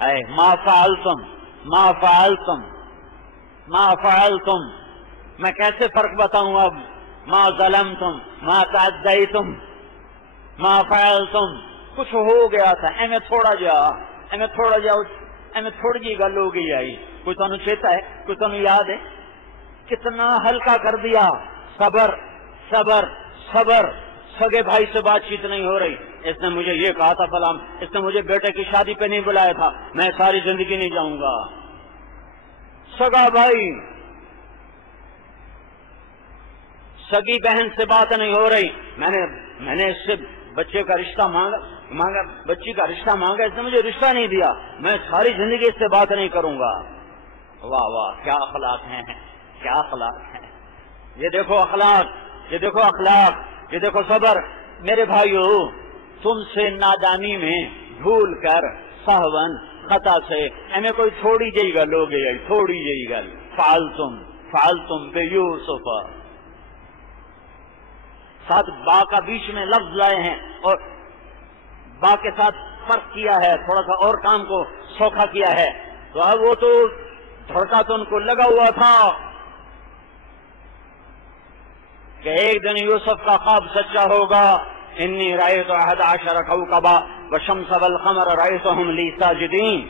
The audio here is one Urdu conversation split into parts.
اے ما فعلتم ما فعلتم ما فعلتم، میں کیسے فرق بتاؤں اب؟ ما ظلمتم ما تعدیتم ما فعلتم، کچھ ہو گیا تھا ایویں تھوڑا جا ایویں تھوڑی جی گل ہو گئی آئی، کوئی تمہیں چیتا ہے؟ کوئی تمہیں یاد ہے؟ کتنا ہلکا کر دیا، صبر صبر صبر، سگے بھائی سے بات چیت نہیں ہو رہی، اس نے مجھے یہ کہا تھا فلاں، اس نے مجھے بیٹے کی شادی پہ نہیں بلایا تھا، میں ساری زندگی نہیں جاؤں گا۔ سگا بھائی، سگی بہن سے بات نہیں ہو رہی، میں نے اس سے بچے کا رشتہ مانگا بچی کا رشتہ مانگا، اس نے مجھے رشتہ نہیں دیا، میں ساری زندگی اس سے بات نہیں کروں گا۔ واہ واہ، کیا اخلاق ہیں، کیا اخلاق ہیں! یہ دیکھو اخلاق، یہ دیکھو اخلاق، یہ دیکھو صبر۔ میرے بھائیو، تم سے نادانی میں بھول کر سہون خطا سے ایمیں کوئی تھوڑی جئی گل ہو گئی، تھوڑی جئی گل، فعلتم بے یوسف، ساتھ با کا بیچ میں لفظ لائے ہیں اور با کے ساتھ فرق کیا ہے، تھوڑا سا اور کام کو سوکھا کیا ہے، تو اب وہ تو دھڑکا تو ان کو لگا ہوا تھا کہ ایک دن یوسف کا خواب سچا ہوگا۔ انی رأیت 11 کوكبا والشمس والقمر رأیتهم لی ساجدین،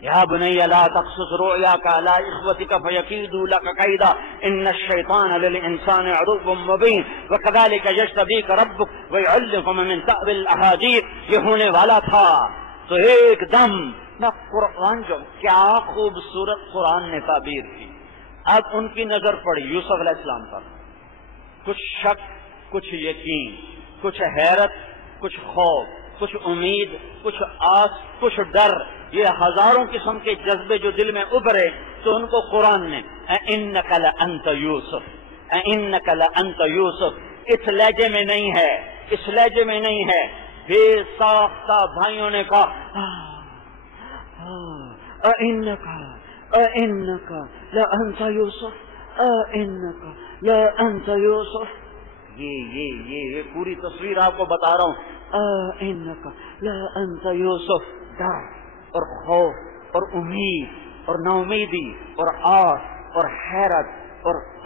یا بنی لا تقصص رؤیاک علی اخوتک فیکیدوا لک کیدا ان الشیطان للانسان عدو مبین وکذلک یجتبیک ربک ویعلمک من تأویل الاحادیث، یہ ہونے والا تھا۔ تو ایک دم نہ قرآن، جو کیا خوبصورت قرآن نے تعبیر کی۔ اب ان کی نظر پڑی یوسف علیہ السلام پر، کچھ شک، کچھ یقین، کچھ حیرت، کچھ خوف، کچھ امید، کچھ آس، کچھ ڈر، یہ ہزاروں قسم کے جذبے جو دل میں ابھرے، تو ان کو قرآن نے اِنَّكَ لَأَنْتَ يُوسف، اِنَّكَ لَأَنْتَ يُوسف، اس لہجے میں نہیں ہے، اس لہجے میں نہیں ہے، بے ساختہ بھائیوں نے کہا اِنَّكَ لَأَنْتَ يُوسف، اِنَّكَ لَأَنْتَ يُوسف، یہ پوری تصویر آپ کو بتا رہا ہوں۔ اِنَّكَ لَأَنْتَ يُوسف، ڈر اور خوف اور امید اور نا امیدی اور آس اور حیرت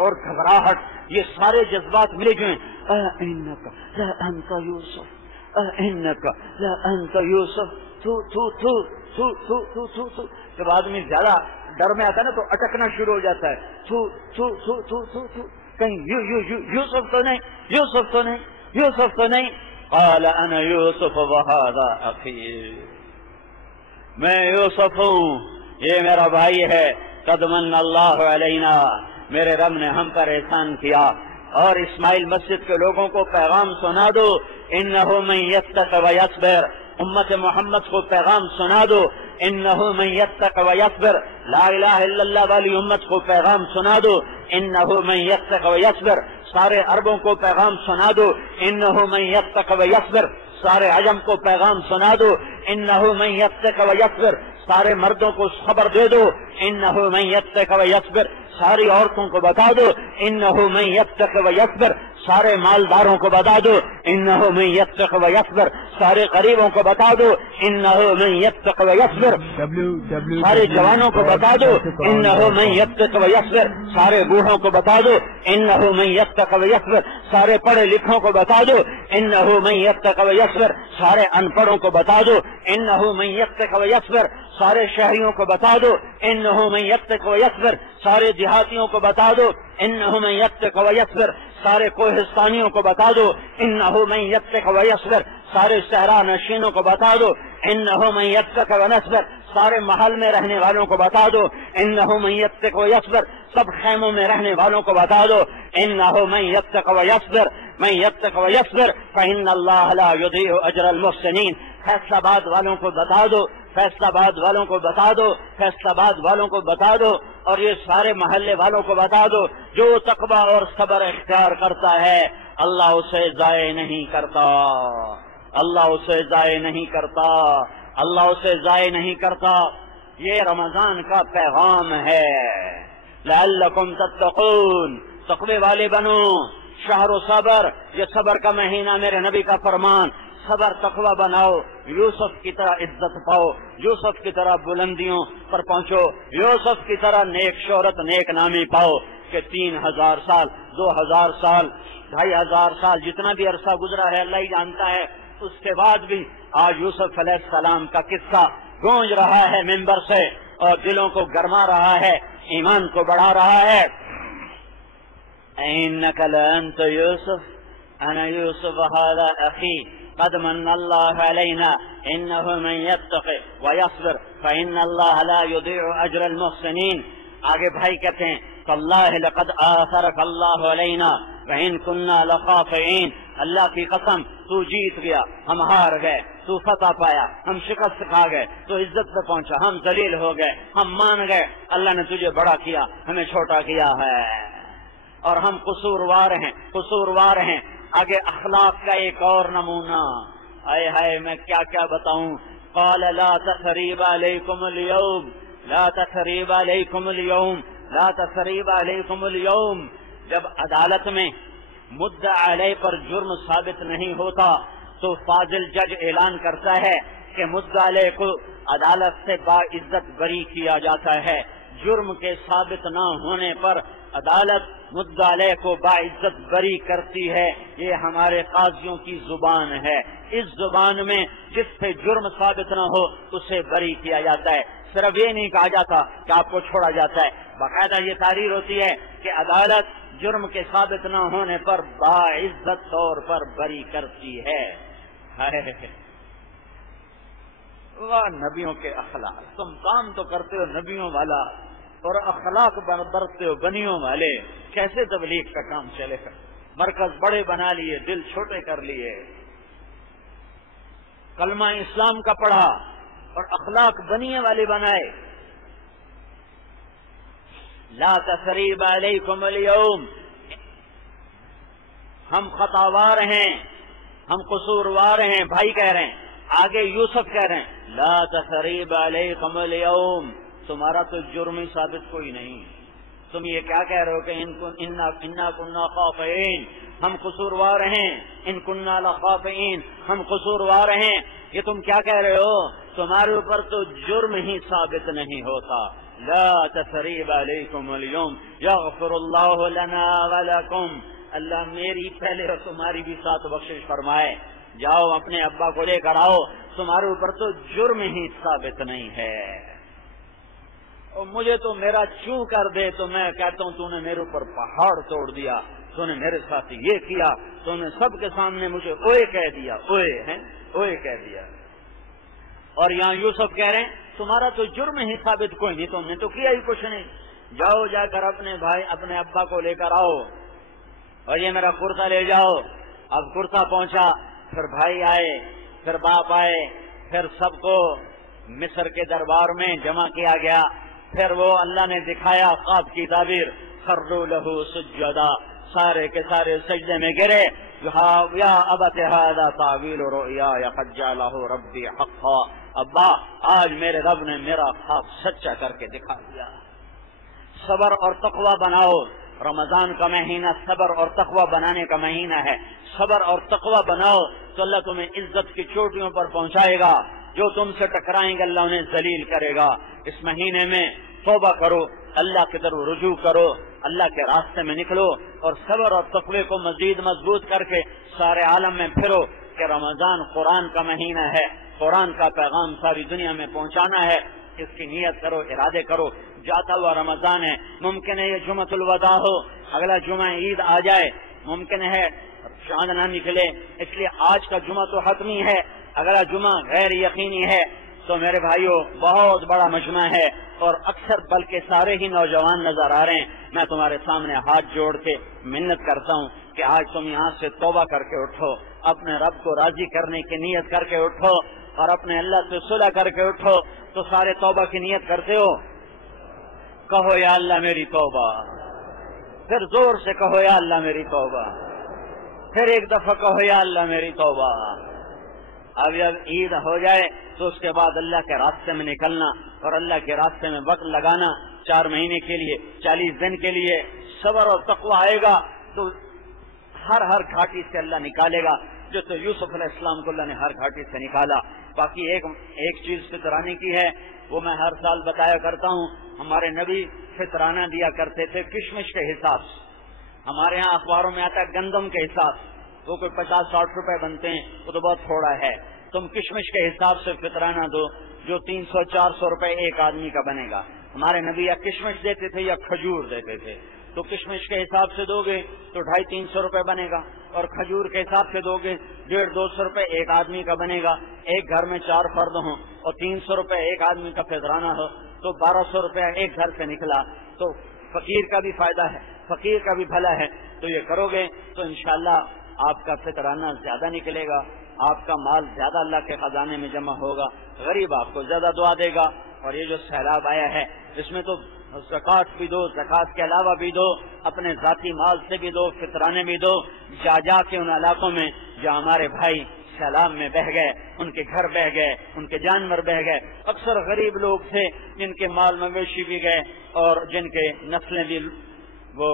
اور گھبراہٹ، یہ سارے جذبات ملے جو ہیں۔ اِنَّكَ لَأَنْتَ يُوسف، اِنَّكَ لَأَنْتَ يُوسف، جب آدمی زیادہ ڈر میں آتا ہے نا تو اٹکنا شروع ہو جاتا ہے، کہیں یوسف تو نہیں، یوسف تو نہیں، یوسف تو نہیں۔ قال انا یوسف وہذا اخی، میں یوسف ہوں، یہ میرا بھائی ہے۔ قد من اللہ علینا، میرے رب نے ہم پر احسان کیا۔ اور اسماعیل مسجد کے لوگوں کو پیغام سنا دو، انہ من یتق ویصبر، امت محمد کو پیغام سنا دو، انہ من یتق ویصبر، لا الہ الا اللہ والی امت کو پیغام سنا دو، انہ من یتق ویصبر، سارے عربوں کو پیغام سنا دو، انہ من یتق ویصبر، سارے عجم کو پیغام سنا دو، انہ من یتق ویصبر، سارے مردوں کو خبر دے دو، انہ من یتق ویصبر، ساری عورتوں کو بتا دو، انہ من یتق ویصبر، سارے مالداروں کو بتا دو، انہ من یتق ویصبر، سارے غریبوں کو بتا دو، انہ من یتق ویصبر، سارے جوانوں کو بتا دو، انہ من یتق ویصبر، سارے بوڑھوں کو بتا دو، انہ من یتق ویصبر، سارے پڑھے لکھوں کو بتا دو، انہ من یتق ویصبر، سارے ان پڑھوں کو بتا دو، انہ من یتق ویصبر، سارے شہریوں کو بتا دو، انہ من یتق ویصبر، سارے دیہاتیوں کو بتا دو، انہ من یتق ویصبر، سارے کوہستانیوں کو بتا دو، انہ من یتق ویصبر، سارے صحرا نشینوں کو بتا دو، انہ من یتق ویصبر، سارے محل میں رہنے والوں کو بتا دو، انہ من یتق ویصبر، سب خیموں میں رہنے والوں کو بتا دو، انہ من یتق ویصبر، من یتق ویصبر فإن اللہ لا یضیع اجر المحسنین۔ فیصل آباد والوں کو بتا دو، فیصل آباد والوں کو بتا دو، فیصل آباد والوں کو بتا دو، اور یہ سارے محلے والوں کو بتا دو، جو تقوی اور صبر اختیار کرتا ہے اللہ اسے ضائع نہیں کرتا، اللہ اسے ضائع نہیں کرتا، اللہ اسے ضائع نہیں کرتا۔ یہ رمضان کا پیغام ہے، لعلکم تتقون، تقوی والے بنو۔ شہر و صبر، یہ صبر کا مہینہ، میرے نبی کا فرمان، صبر تقوی بناؤ، یوسف کی طرح عزت پاؤ، یوسف کی طرح بلندیوں پر پہنچو، یوسف کی طرح نیک شہرت نیک نامی پاؤ کہ 3000 سال 2000 سال 2500 سال جتنا بھی عرصہ گزرا ہے اللہ ہی جانتا ہے، اس کے بعد بھی آج یوسف علیہ السلام کا قصہ گونج رہا ہے ممبر سے اور دلوں کو گرما رہا ہے، ایمان کو بڑھا رہا ہے۔ إنك لأنت يوسف أنا يوسف هذا أخي قد من الله علينا إنه من يتقي ويصبر فإن الله لا يضيع أجر المحسنين۔ آگے بھائی کہتے ہیں فالله لقد آثرك الله علينا وإن كنا لخاطئين، اللہ کی قسم تو جیت گیا، ہم ہار گئے، تو فتح پایا، ہم شکست کھا گئے، تو عزت پہ پہنچا، ہم ذلیل ہو گئے، ہم مان گئے، اللہ نے تجھے بڑا کیا، ہمیں چھوٹا کیا ہے، اور ہم قصوروار ہیں۔ آگے اخلاق کا ایک اور نمونہ، آئے ہائے میں کیا کیا بتاؤں۔ قال لا تثریب علیکم اليوم لا تثریب علیکم اليوم لا تثریب علیکم اليوم، جب عدالت میں مدعی علیہ پر جرم ثابت نہیں ہوتا تو فاضل جج اعلان کرتا ہے کہ مدعی علیہ کو عدالت سے باعزت بری کیا جاتا ہے۔ جرم کے ثابت نہ ہونے پر عدالت مدعی علیہ کو باعزت بری کرتی ہے، یہ ہمارے قاضیوں کی زبان ہے۔ اس زبان میں جس پہ جرم ثابت نہ ہو اسے بری کیا جاتا ہے، صرف یہ نہیں کہا جاتا کہ آپ کو چھوڑا جاتا ہے، باقاعدہ یہ تحریر ہوتی ہے کہ عدالت جرم کے ثابت نہ ہونے پر باعزت طور پر بری کرتی ہے۔ واہ نبیوں کے اخلاق، تم کام تو کرتے ہو نبیوں والا اور اخلاق برتتے ہو بنیوں والے، کیسے تبلیغ کا کام چلے گا؟ مرکز بڑے بنا لیے، دل چھوٹے کر لیے، کلمہ اسلام کا پڑھا اور اخلاق بنیے والے بنائے۔ لا تثریب علیکم اليوم، ہم خطاوار ہیں، ہم قصوروار ہیں، بھائی کہہ رہے ہیں، آگے یوسف کہہ رہے ہیں لا تثریب علیکم اليوم، تمہارا تو جرم ہی ثابت کوئی نہیں، تم یہ کیا کہہ رہے ہو کہ انا کنا خاطئین، ہم قصوروار ہیں، ان کنا لخاطئین، ہم قصوروار ہیں، یہ تم کیا کہہ رہے ہو؟ تمہارے اوپر تو جرم ہی ثابت نہیں ہوتا۔ لا تثریب علیکم اليوم یغفر اللہ لنا ولکم، اللہ میری پہلے اور تمہاری بھی ساتھ بخشش فرمائے، جاؤ اپنے ابا کو لے کر آؤ، تمہارے اوپر تو جرم ہی ثابت نہیں ہے، اور مجھے تو میرا چوں کر دے تو میں کہتا ہوں تو نے میرے اوپر پہاڑ توڑ دیا، تو نے میرے ساتھ یہ کیا، تو نے سب کے سامنے مجھے اوئے کہہ دیا، اوئے کہہ دیا۔ اور یہاں یوسف کہہ رہے ہیں تمہارا تو جرم ہی ثابت کوئی نہیں، تم نے تو کیا ہی کچھ نہیں، جاؤ جا کر اپنے بھائی اپنے ابا کو لے کر آؤ، اور یہ میرا کرتا لے جاؤ۔ اب کرتا پہنچا، پھر بھائی آئے، پھر باپ آئے، پھر سب کو مصر کے دربار میں جمع کیا گیا، پھر وہ اللہ نے دکھایا خواب کی تعبیر، خروا لہ سجدا، سارے کے سارے سجدے میں گرے، یا ابت ھذا تعویل رؤیایا قد جعلہ ربی حقا، ابا آج میرے رب نے میرا خواب سچا کر کے دکھا دیا۔ صبر اور تقوی بناؤ، رمضان کا مہینہ صبر اور تقوی بنانے کا مہینہ ہے، صبر اور تقوی بناؤ تو اللہ تمہیں عزت کی چوٹیوں پر پہنچائے گا، جو تم سے ٹکرائیں گے اللہ انہیں ذلیل کرے گا۔ اس مہینے میں توبہ کرو، اللہ کی طرف رجوع کرو، اللہ کے راستے میں نکلو، اور صبر اور تقوی کو مزید مضبوط کر کے سارے عالم میں پھرو کہ رمضان قرآن کا مہینہ ہے، قرآن کا پیغام ساری دنیا میں پہنچانا ہے، اس کی نیت کرو، ارادے کرو۔ جاتا ہوا رمضان ہے، ممکن ہے یہ جمعۃ الوداع ہو، اگلا جمعہ عید آ جائے، ممکن ہے چاند نہ نکلے، اس لیے آج کا جمعہ تو حتمی ہے، اگلا جمعہ غیر یقینی ہے۔ تو میرے بھائیوں بہت بڑا مجمع ہے اور اکثر بلکہ سارے ہی نوجوان نظر آ رہے ہیں، میں تمہارے سامنے ہاتھ جوڑ کے منت کرتا ہوں کہ آج تم یہاں سے توبہ کر کے اٹھو، اپنے رب کو راضی کرنے کی نیت کر کے اٹھو، اور اپنے اللہ سے صلح کر کے اٹھو۔ تو سارے توبہ کی نیت کرتے ہو؟ کہو یا اللہ میری توبہ، پھر زور سے کہو یا اللہ میری توبہ، پھر ایک دفعہ کہو یا اللہ میری توبہ۔ اب جب عید ہو جائے تو اس کے بعد اللہ کے راستے میں نکلنا اور اللہ کے راستے میں وقت لگانا، 4 مہینے کے لیے، 40 دن کے لیے۔ صبر اور تقوی آئے گا تو ہر گھاٹی سے اللہ نکالے گا، جو تو یوسف علیہ السلام کو اللہ نے ہر گھاٹی سے نکالا. باقی ایک چیز فطرانے کی ہے، وہ میں ہر سال بتایا کرتا ہوں. ہمارے نبی فطرانہ دیا کرتے تھے کشمش کے حساب سے. ہمارے ہاں اخباروں میں آتا ہے گندم کے حساب سے، وہ کوئی 50-60 روپے بنتے ہیں، وہ تو بہت تھوڑا ہے. تم کشمش کے حساب سے فطرانہ دو جو 300-400 روپے ایک آدمی کا بنے گا. ہمارے نبی یا کشمش دیتے تھے یا کھجور دیتے تھے. تو کشمش کے حساب سے دو گے تو 250-300 روپے بنے گا، اور کھجور کے حساب سے دو گے 150-200 روپے ایک آدمی کا بنے گا. ایک گھر میں 4 فرد ہوں اور 300 روپے ایک آدمی کا فطرانہ ہو تو 1200 روپے ایک گھر سے نکلا. تو فقیر کا بھی فائدہ ہے، فقیر کا بھی بھلا ہے. تو یہ کرو گے تو انشاءاللہ آپ کا فطرانہ زیادہ نکلے گا، آپ کا مال زیادہ اللہ کے خزانے میں جمع ہوگا، غریب آپ کو زیادہ دعا دے گا. اور یہ جو سیلاب آیا ہے اس میں تو زکوٰۃ بھی دو، زکوٰۃ کے علاوہ بھی دو، اپنے ذاتی مال سے بھی دو، فطرانے بھی دو. جا کے ان علاقوں میں جو ہمارے بھائی سیلاب میں بہ گئے، ان کے گھر بہ گئے، ان کے جانور بہ گئے، اکثر غریب لوگ تھے جن کے مال مویشی بھی گئے اور جن کے نسلیں بھی وہ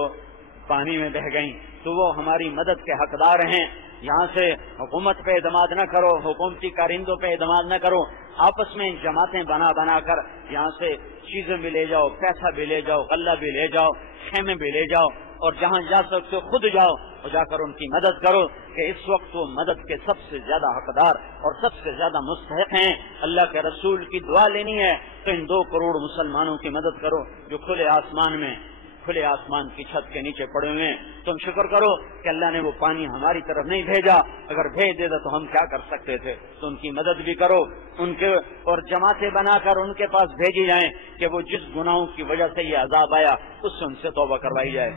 پانی میں بہ گئیں، تو وہ ہماری مدد کے حقدار ہیں. یہاں سے حکومت پہ اعتماد نہ کرو، حکومتی کارندوں پہ اعتماد نہ کرو، آپس میں جماعتیں بنا کر یہاں سے چیزیں بھی لے جاؤ، پیسہ بھی لے جاؤ، غلہ بھی لے جاؤ، خیمے بھی لے جاؤ، اور جہاں جا سکتے خود جاؤ اور جا کر ان کی مدد کرو کہ اس وقت وہ مدد کے سب سے زیادہ حقدار اور سب سے زیادہ مستحق ہیں. اللہ کے رسول کی دعا لینی ہے تو ان 2 کروڑ مسلمانوں کی مدد کرو جو کھلے آسمان کی چھت کے نیچے پڑے ہوئے ہیں. تم شکر کرو کہ اللہ نے وہ پانی ہماری طرف نہیں بھیجا، اگر بھیج دیتا تو ہم کیا کر سکتے تھے. تو ان کی مدد بھی کرو، ان کے اور جماعتیں بنا کر ان کے پاس بھیجی جائیں کہ وہ جس گناہوں کی وجہ سے یہ عذاب آیا اس سے ان سے توبہ کروائی جائے.